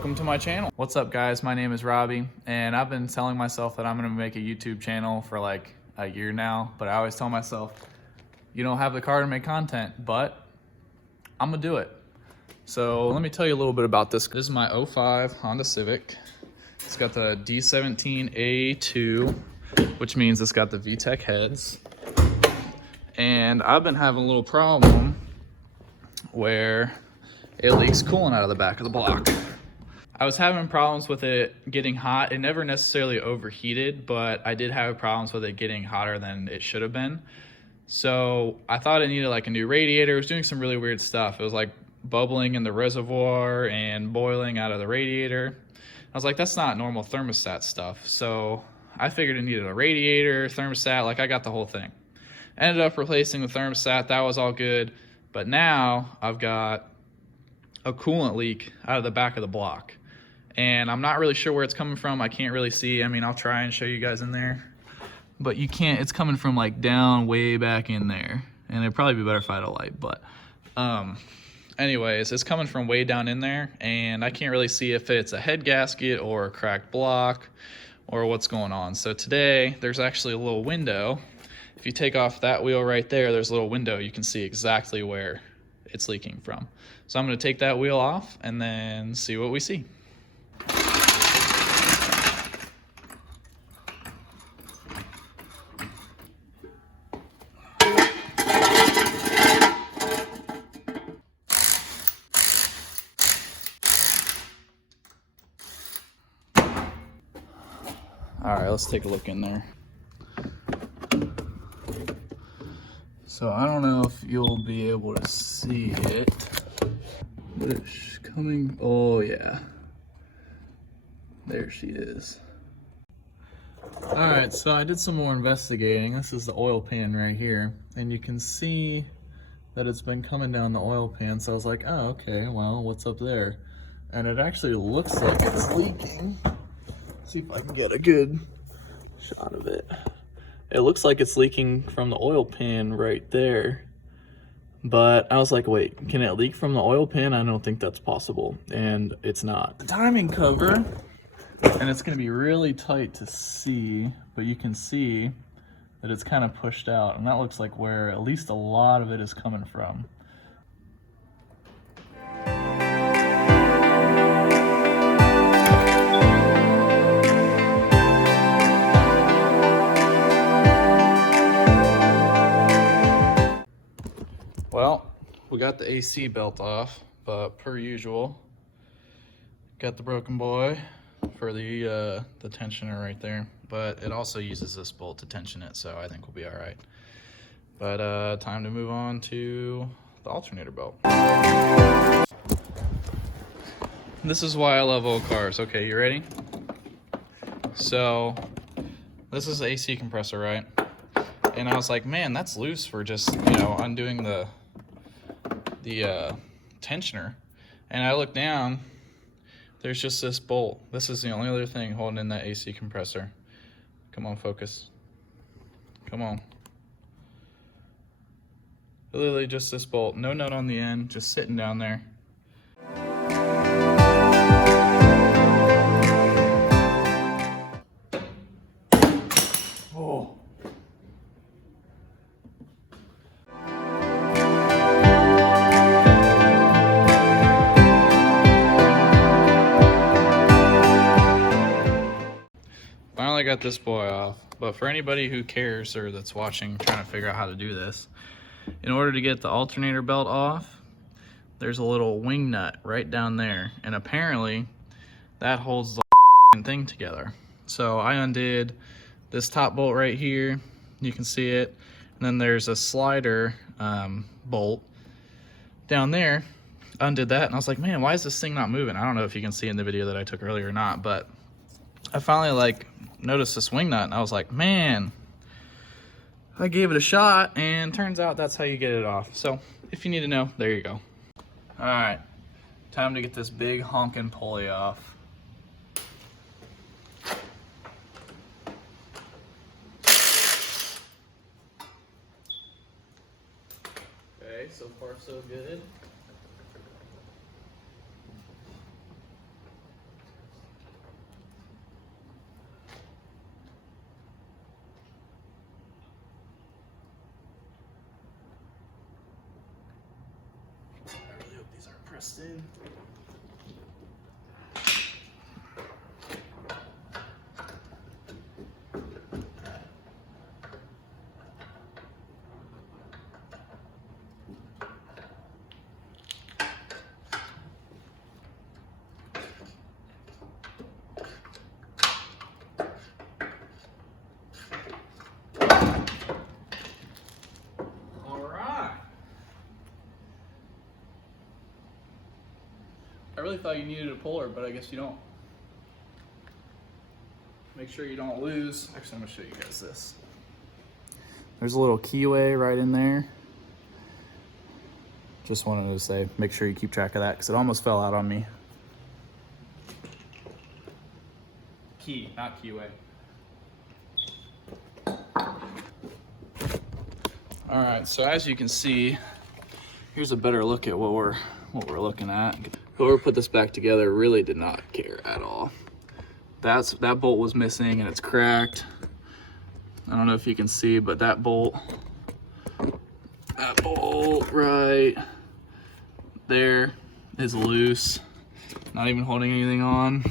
welcome to my channel. What's up guys, my name is Robbie and I've been telling myself that I'm gonna make a YouTube channel for like a year now, but I always tell myself, you don't have the car to make content, but I'm gonna do it. So let me tell you a little bit about this. This is my 05 Honda Civic. It's got the D17A2, which means it's got the VTEC heads. And I've been having a little problem where it leaks coolant out of the back of the block. I was having problems with it getting hot. It never necessarily overheated, but I did have problems with it getting hotter than it should have been. So I thought it needed like a new radiator. It was doing some really weird stuff. It was like bubbling in the reservoir and boiling out of the radiator. I was like, that's not normal thermostat stuff. So I figured it needed a radiator, thermostat, like I got the whole thing. Ended up replacing the thermostat, that was all good. But now I've got a coolant leak out of the back of the block. And I'm not really sure where it's coming from. I can't really see. I mean, I'll try and show you guys in there. But you can't, it's coming from like down way back in there. And it'd probably be better if I had a light, but anyways, it's coming from way down in there and I can't really see if it's a head gasket or a cracked block or what's going on. So today, there's actually a little window. If you take off that wheel right there, there's a little window. You can see exactly where it's leaking from. So I'm gonna take that wheel off and then see what we see. All right, let's take a look in there. So I don't know if you'll be able to see it, but it's coming, oh yeah. There she is. All right, so I did some more investigating. This is the oil pan right here, and you can see that it's been coming down the oil pan. So I was like, oh, okay, well, what's up there? And it actually looks like it's leaking. See if I can get a good shot of it. It looks like it's leaking from the oil pan right there. But I was like, wait, can it leak from the oil pan? I don't think that's possible. And it's not. The timing cover, and it's gonna be really tight to see, but you can see that it's kind of pushed out. And that looks like where at least a lot of it is coming from. Well, we got the AC belt off, but per usual, got the broken boy for the tensioner right there. But it also uses this bolt to tension it, so I think we'll be all right. But time to move on to the alternator belt. This is why I love old cars. Okay, you ready? So this is the AC compressor, right? And I was like, man, that's loose for just, you know, undoing the tensioner. And I look down, there's just this bolt. This is the only other thing holding in that AC compressor. Come on, focus. Come on. Literally just this bolt. No nut on the end, just sitting down there. Oh. Finally got this boy off, but for anybody who cares or that's watching trying to figure out how to do this, in order to get the alternator belt off, there's a little wing nut right down there, and apparently that holds the thing together. So I undid this top bolt right here, you can see it, and then there's a slider bolt down there. Undid that, and I was like, man, why is this thing not moving? I don't know if you can see in the video that I took earlier or not, but I finally like noticed this wing nut and I was like, man, I gave it a shot, and turns out that's how you get it off. So if you need to know, there you go. All right, time to get this big honkin' pulley off. Okay, so far so good. Interesting. I really thought you needed a puller, but I guess you don't. Make sure you don't lose. Actually, I'm gonna show you guys this. There's a little keyway right in there. Just wanted to say, make sure you keep track of that because it almost fell out on me. Key, not keyway. All right, so as you can see, here's a better look at what we're looking at. Whoever put this back together really did not care at all. That bolt was missing and it's cracked. I don't know if you can see, but that bolt right there is loose, not even holding anything on.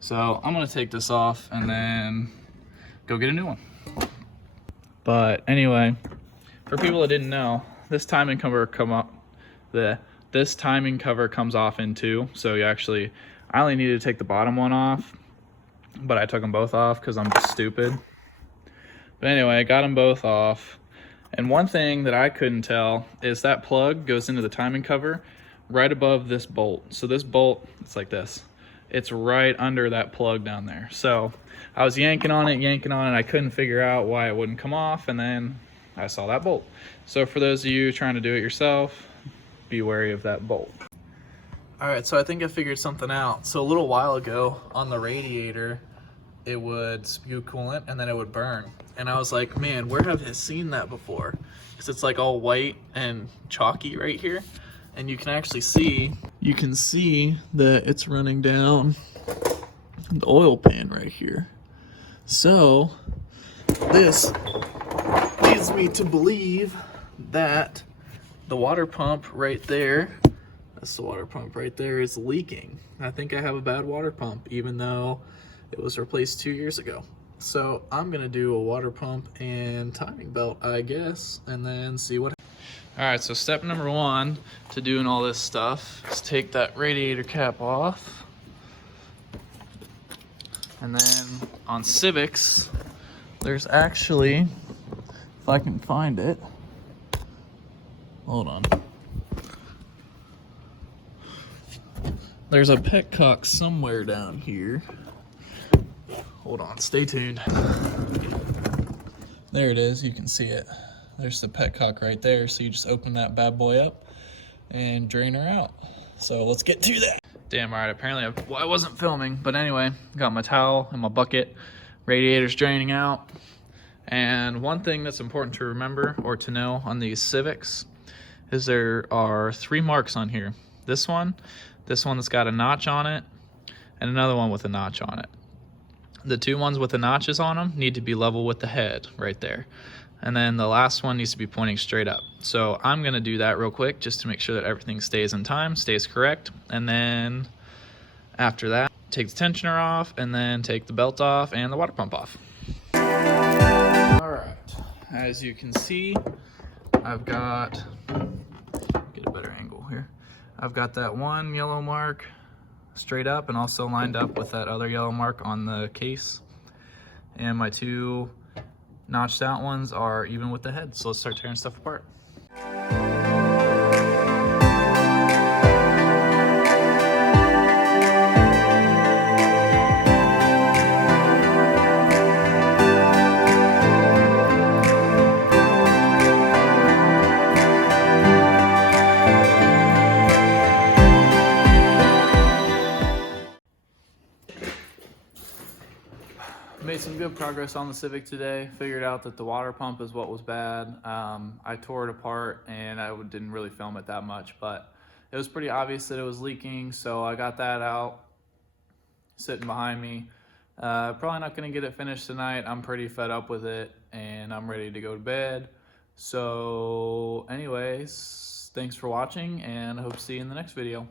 So I'm gonna take this off and then go get a new one. But anyway, for people that didn't know, this timing cover this timing cover comes off in two. So I only needed to take the bottom one off, but I took them both off because I'm just stupid. But anyway, I got them both off. And one thing that I couldn't tell is that plug goes into the timing cover right above this bolt. So this bolt, it's like this. It's right under that plug down there. So I was yanking on it. I couldn't figure out why it wouldn't come off. And then I saw that bolt. So for those of you trying to do it yourself, be wary of that bolt. All right, so I think I figured something out. So a little while ago on the radiator, it would spew coolant and then it would burn. And I was like, man, where have I seen that before? Because it's like all white and chalky right here. And you can actually see, that it's running down the oil pan right here. So this leads me to believe that the water pump right there, that's the water pump right there, is leaking. I think I have a bad water pump, even though it was replaced 2 years ago. So I'm gonna do a water pump and timing belt, I guess, and then see what happens. All right, so step number one to doing all this stuff is take that radiator cap off. And then on Civics, there's actually, if I can find it, hold on. There's a petcock somewhere down here. Hold on, stay tuned. There it is, you can see it. There's the petcock right there. So you just open that bad boy up and drain her out. So let's get to that. Damn, all right, apparently I wasn't filming, but anyway, got my towel and my bucket. Radiator's draining out. And one thing that's important to remember or to know on these Civics is there are 3 marks on here. This one that's got a notch on it, and another one with a notch on it. The 2 ones with the notches on them need to be level with the head right there. And then the last one needs to be pointing straight up. So I'm gonna do that real quick just to make sure that everything stays in time, stays correct. And then after that, take the tensioner off and then take the belt off and the water pump off. All right, as you can see, I've got, get a better angle here. I've got that one yellow mark straight up and also lined up with that other yellow mark on the case. And my 2 notched out ones are even with the head. So let's start tearing stuff apart. Made some good progress on the Civic today. Figured out that the water pump is what was bad. I tore it apart and I didn't really film it that much, but it was pretty obvious that it was leaking, so I got that out, sitting behind me. Probably not gonna get it finished tonight. I'm pretty fed up with it and I'm ready to go to bed. So anyways, Thanks for watching, and I hope to see you in the next video.